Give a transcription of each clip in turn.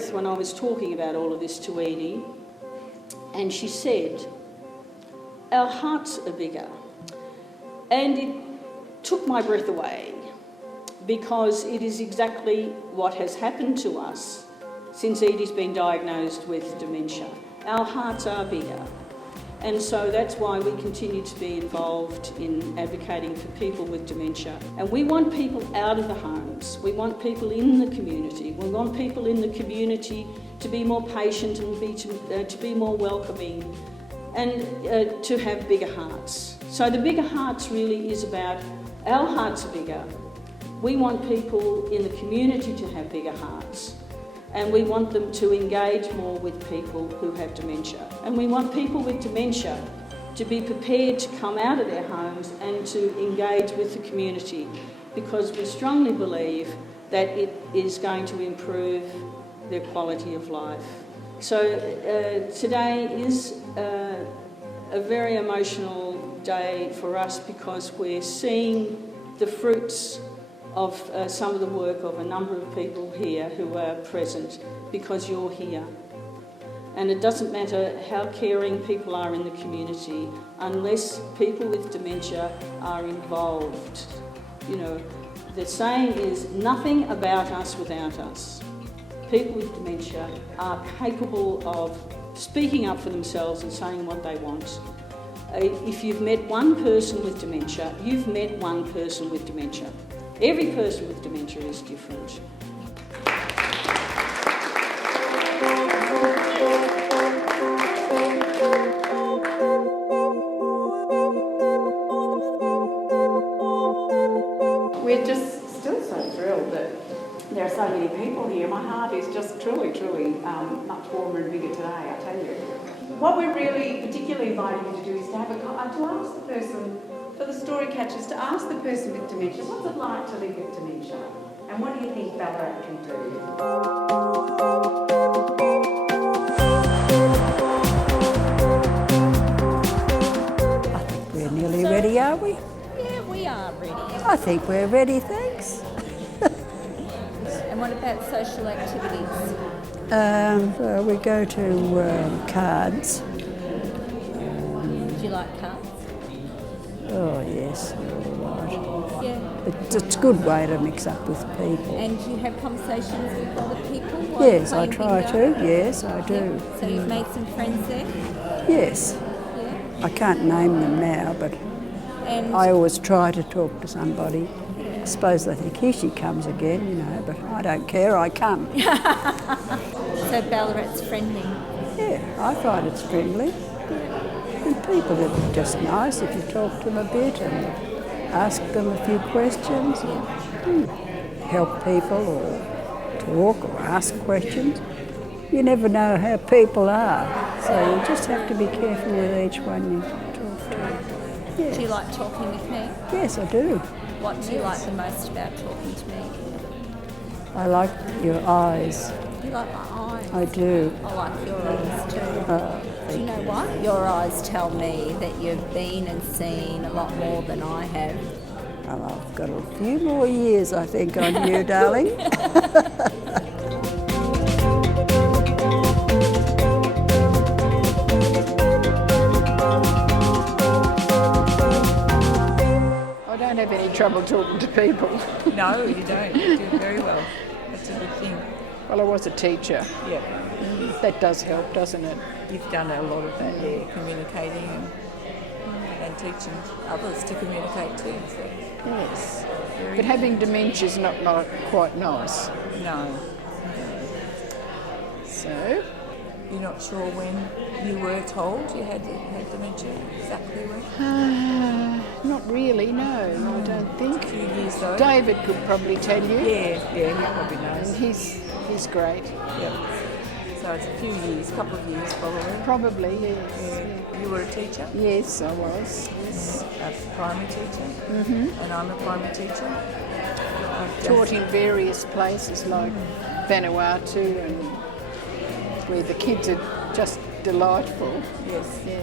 breath when I was talking about all of this to Edie, and she said, our hearts are bigger. And it took my breath away, because it is exactly what has happened to us since Edie's been diagnosed with dementia. Our hearts are bigger. And so that's why we continue to be involved in advocating for people with dementia. And we want people out of the homes. We want people in the community. We want people in the community to be more patient and to be more welcoming and to have bigger hearts. So the bigger hearts really is about our hearts are bigger. We want people in the community to have bigger hearts. And we want them to engage more with people who have dementia. And we want people with dementia to be prepared to come out of their homes and to engage with the community, because we strongly believe that it is going to improve their quality of life. So today is a very emotional day for us, because we're seeing the fruits of some of the work of a number of people here who are present, because you're here. And it doesn't matter how caring people are in the community unless people with dementia are involved. You know, the saying is nothing about us without us. People with dementia are capable of speaking up for themselves and saying what they want. If you've met one person with dementia, you've met one person with dementia. Every person with dementia is different. We're just still so thrilled that there are so many people here. My heart is just truly much warmer and bigger today, I tell you. What we're really particularly inviting you to do is to have to ask the person, for the story catchers, to ask the person with dementia, what's it like to live with dementia? And what do you think Ballarat can do? I think we're nearly ready, are we? Yeah, we are ready. I think we're ready, thanks. And what about social activities? So we go to cards. Do you like cards? Oh yes, all right. Yeah. It's a good way to mix up with people. And do you have conversations with other people? While Yes, you're I playing try bingo? to. Yes, I do. Yeah. So you've made some friends there? Yes. Yeah. I can't name them now, but And I always try to talk to somebody. I suppose they think, here she comes again, you know, but I don't care, I come. so Ballarat's friendly. Yeah, I find it's friendly. And people are just nice if you talk to them a bit and ask them a few questions. Help people or talk or ask questions. You never know how people are, so you just have to be careful with each one you talk to. Yes. Do you like talking with me? Yes, I do. What do you like the most about talking to me? I like your eyes. You like my eyes? I do. I like your eyes too. Do you know what? Your eyes tell me that you've been and seen a lot more than I have. Well, I've got a few more years, I think, on you, darling. I don't have any trouble talking to people. No, you don't. You do very well. That's a good thing. Well, I was a teacher. Yeah. That does help, doesn't it? You've done a lot of that, yeah, communicating and teaching others to communicate too. So. Yes. But having dementia is not quite nice. No. So, You're not sure when you were told you had dementia, exactly when? not really, no, I don't think. A few years though. David could probably tell you. Yeah, he probably knows. And he's great. Yeah. So it's a few years, a couple of years probably. Probably, yes. Yeah. You were a teacher? Yes, I was. Yes. A primary teacher? Mm-hmm. And I'm a primary teacher. I've taught in various places like Vanuatu, and where the kids are just delightful. Yes. Yeah.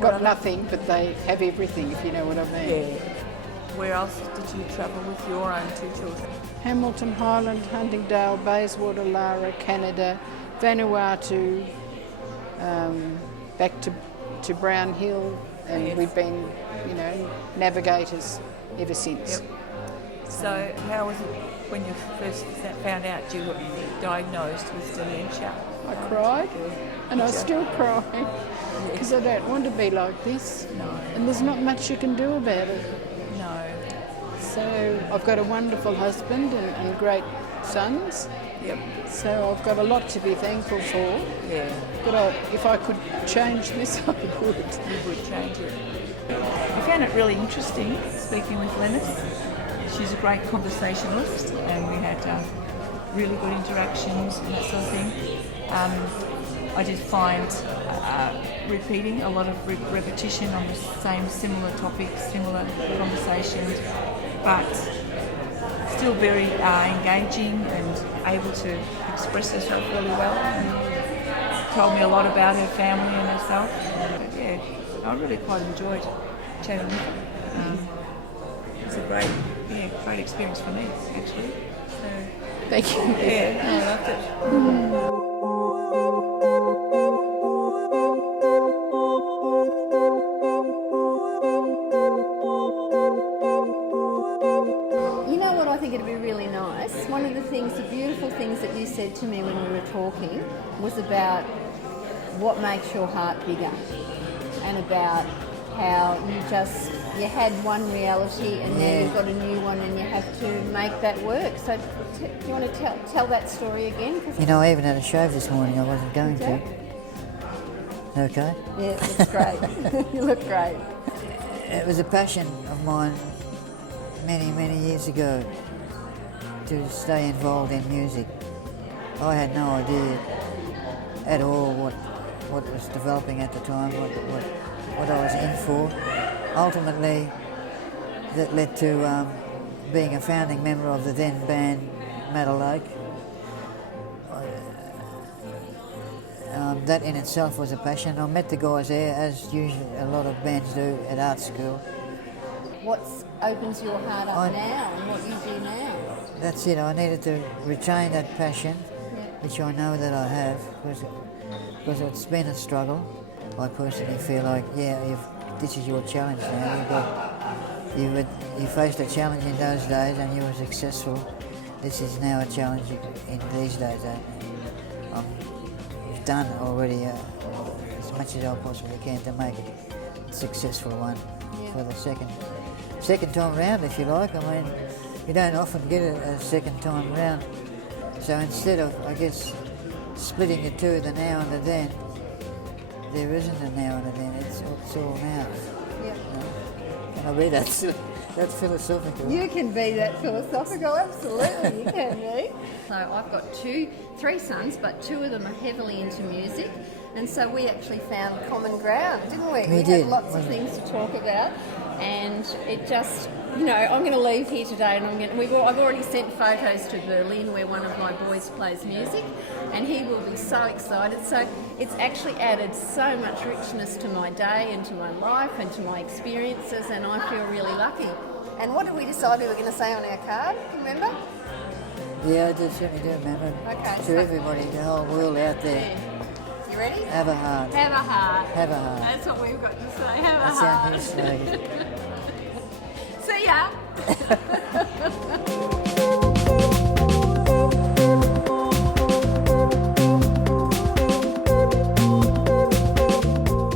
Got nothing, but they have everything, if you know what I mean. Yeah. Where else did you travel with your own two children? Hamilton, Highland, Huntingdale, Bayswater, Lara, Canada, Vanuatu, back to Brown Hill, and we've been, navigators ever since. Yep. So how was it when you first found out you were diagnosed with dementia? I cried, and I still cry, because I don't want to be like this. No. And there's not much you can do about it. No. So I've got a wonderful husband and great sons. Yep. So I've got a lot to be thankful for. Yeah. But if I could change this, I would. You would change it. I found it really interesting speaking with Lennis. She's a great conversationalist, and we had really good interactions and that sort of thing. I did find repeating, a lot of repetition on the same similar topics, similar conversations, but still very engaging and able to express herself really well. And told me a lot about her family and herself. But yeah, I really quite enjoyed chatting with her. It's a great experience for me, actually. So, Thank you. yeah, I loved it. You know what I think it'd be really nice? One of the beautiful things that you said to me when we were talking was about what makes your heart bigger, and about how you had one reality and now you've got a new one and you have to make that work. So do you want to tell that story again? I even had a shave this morning. I wasn't going to. Okay? Yeah, it looks great. You look great. It was a passion of mine many, many years ago to stay involved in music. I had no idea at all what was developing at the time, what I was in for. Ultimately, that led to being a founding member of the then band Meadow Lake. That in itself was a passion. I met the guys there, as usually a lot of bands do, at art school. What opens your heart up now and what you do now? That's it. I needed to retain that passion, which I know that I have, because it's been a struggle. I personally feel like, this is your challenge now. You faced a challenge in those days and you were successful. This is now a challenge in these days. I've done already as much as I possibly can to make it a successful one for the second time round, if you like. I mean, you don't often get a second time round. So instead of, I guess, splitting the two, the now and the then, there isn't a now and a then, it's all now. Yep. Can I be that philosophical? You can be that philosophical, absolutely, you can be. So I've got three sons, but two of them are heavily into music, and so we actually found common ground, didn't we? We did. had lots of things to talk about, and it just, I'm going to leave here today, and I've already sent photos to Berlin where one of my boys plays music, and he will be so excited. So it's actually added so much richness to my day and to my life and to my experiences, and I feel really lucky. And what did we decide we were going to say on our card? Remember? Yeah, I certainly do remember. Okay. To everybody, the whole world out there. You ready? Have a heart. Have a heart. Have a heart. That's what we've got to say. Have a That's heart. our new slogan. See ya.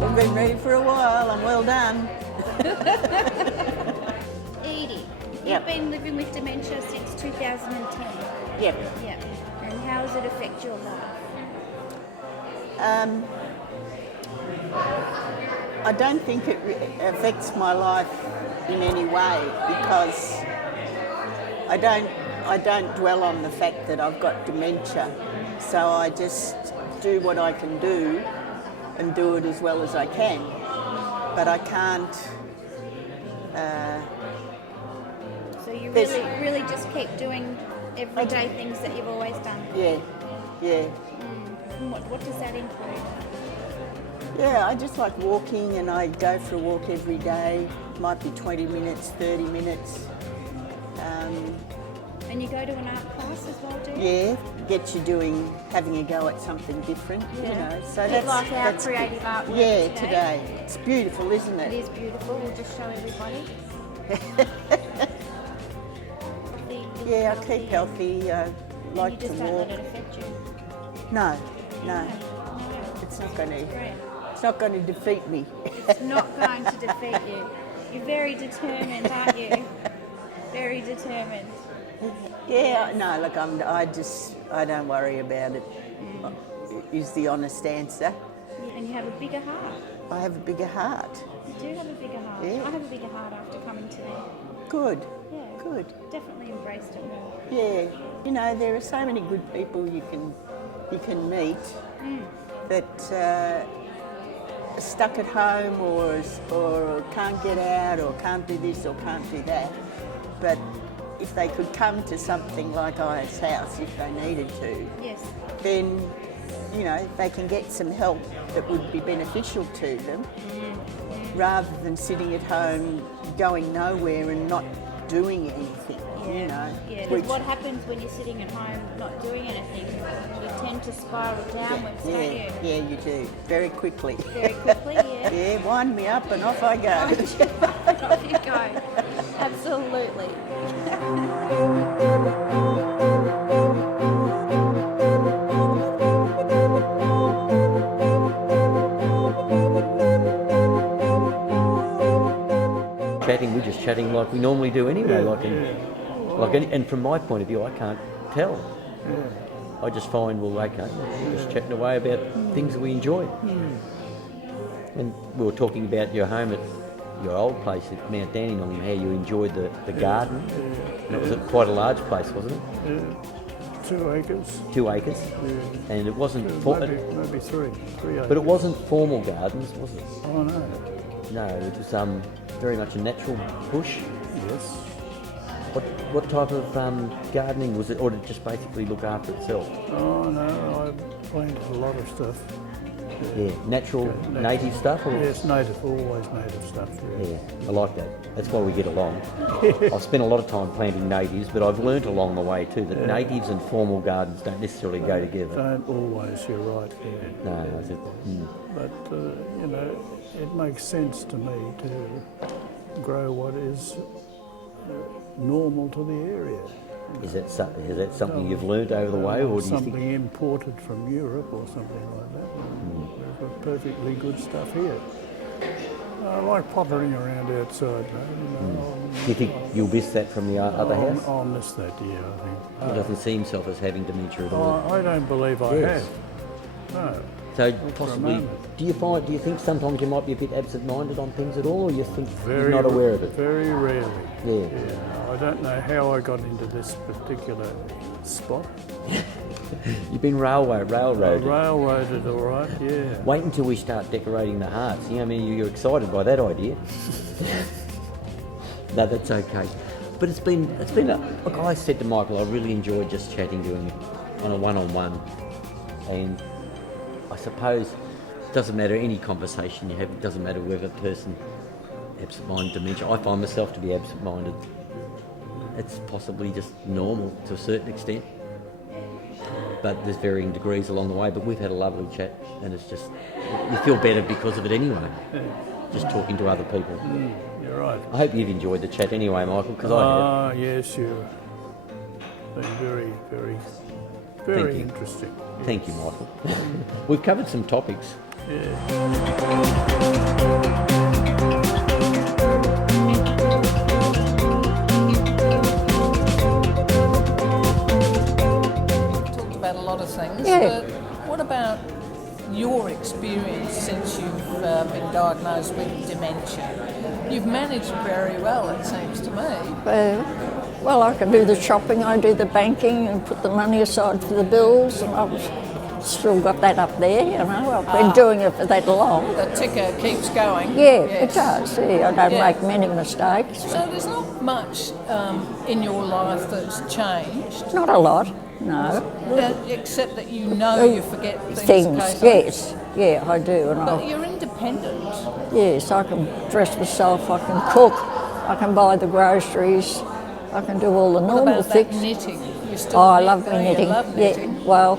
We've been ready for a while and well done. Edie, Yep. you've been living with dementia since 2010. Yep. Yep. And how does it affect your life? I don't think it affects my life in any way because I don't dwell on the fact that I've got dementia. So I just do what I can do and do it as well as I can. But I can't. So you There's- really just keep doing everyday things that you've always done. Yeah. And what does that include? Yeah, I just like walking and I go for a walk every day. Might be 20 minutes, 30 minutes. Are And you go to an art class as well, do you? Yeah, gets you having a go at something different, you know. So Bit that's like our that's creative art work yeah, today. It's beautiful, isn't It it? is beautiful. We'll just show everybody. Yeah, I keep healthy. And Like you to just don't walk. let it affect you. No. It's not going to. Great. It's not going to defeat me. It's not going to defeat you. You're very determined, aren't you? Very determined. Yeah, no, look, I don't worry about it, is the honest answer. And you have a bigger heart. I have a bigger heart. You do have a bigger heart. Yeah. I have a bigger heart after coming today. Good, Yeah. good. Definitely embraced it more. Yeah, you know, there are so many good people you can meet that are stuck at home or can't get out or can't do this or can't do that. But if they could come to something like Aya's house if they needed to, Yes. then, you know, they can get some help that would be beneficial to them rather than sitting at home going nowhere and not doing anything, you know. Yeah, because what happens when you're sitting at home not doing anything? You tend to spiral downwards, don't you? Yeah, you do. Very quickly. Very quickly, yeah. Yeah, wind me up and off I go. Off you go. Absolutely. We're just chatting like we normally do anyway. And from my point of view, I can't tell. I just find, well, okay, we're just chatting away about things that we enjoy. And we were talking about your home at your old place at Mount Dandenong and how you enjoyed the garden. And it was quite a large place, wasn't it? 2 acres. 2 acres. Yeah. And it wasn't... Maybe 3 acres. But it wasn't formal gardens, was it? Oh, no. No, it was very much a natural bush. Yes. What type of gardening was it, or did it just basically look after itself? Oh, no, I planted a lot of stuff. Yeah, natural, native stuff? Or? Yes, native, always native stuff. Yeah, I like that. That's why we get along. I've spent a lot of time planting natives, but I've learnt along the way too that natives and formal gardens don't necessarily go together. Don't always, you're right. Yeah. No, I said, But, you know, it makes sense to me to grow what is normal to the area. Is that something you've learnt over the way, or do you something imported from Europe or something like that? We've got perfectly good stuff here. I like pottering around outside, though. You know, do you think you'll miss that from the other house? I'll miss that, yeah, I think. He doesn't see himself as having dementia at all. I don't believe I have. No. So possibly, do you think sometimes you might be a bit absent-minded on things at all, or you think you're not aware of it? Very rarely. Yeah. I don't know how I got into this particular spot. You've been railroaded. Railroaded, all right, yeah. Wait until we start decorating the hearts. You know, I mean, you're excited by that idea. No, that's okay. But it's been like I said to Michael, I really enjoyed just chatting to him on a one-on-one, and I suppose it doesn't matter any conversation you have. It doesn't matter whether the person absent-minded, dementia. I find myself to be absent-minded. It's possibly just normal to a certain extent, but there's varying degrees along the way. But we've had a lovely chat, and it's just you feel better because of it anyway. Just talking to other people. You're right. I hope you've enjoyed the chat anyway, Michael, because I have. Ah, yes, you've been very, very, very interesting. Yes. Thank you, Michael. We've covered some topics. Talked about a lot of things, but what about your experience since you've been diagnosed with dementia? You've managed very well, it seems to me. Well, I can do the shopping, I do the banking and put the money aside for the bills, and I've still got that up there, you know. I've been doing it for that long. The ticker keeps going. Yeah, it does. Yeah, I don't make many mistakes. So there's not much in your life that's changed? Not a lot, no. Except that you know you forget things. Yes, yeah, I do. And but you're independent. Yes, I can dress myself, I can cook, I can buy the groceries. I can do all the What normal about that things. knitting? You still Oh, I knit, love my don't you? knitting. Love Yeah, knitting. well,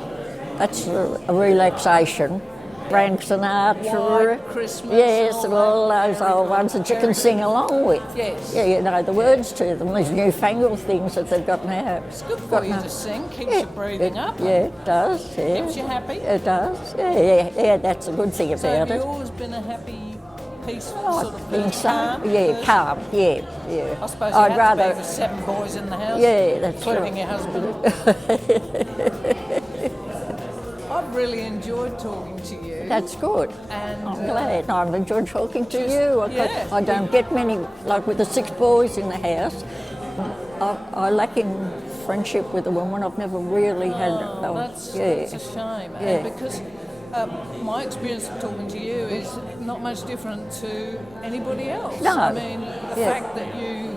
that's a relaxation. Frank Sinatra. White Christmas Yes, and and all all that. those Very old good, ones that you very can good. sing along with. Yes. Yeah, you know the words to them, these newfangled things that they've got now. It's good for you to sing, keeps Yeah, you breathing up. Yeah, it does. Yeah. Keeps you happy. It does. Yeah, that's a good thing So about have it. you always been a happy, peaceful Oh, sort of I think person? so. Calm Yeah, person? calm. Yeah. I suppose you I'd had rather. to be with 7 boys in the house, Yeah, that's including right. your husband. I've really enjoyed talking to you. That's good. And I'm glad. I've enjoyed talking to just- you. yeah. I don't get many, like with the 6 boys in the house. I lack in friendship with a woman. I've never really had. That's a shame. Yeah. And because my experience of talking to you is not much different to anybody else. No. I mean, the Yeah. fact that you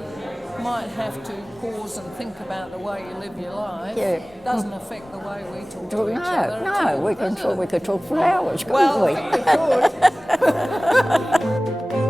might have to pause and think about the way you live your life doesn't affect the way we talk to each other. at all, we can does talk. it? We could talk for hours, couldn't Well, we? I think we could.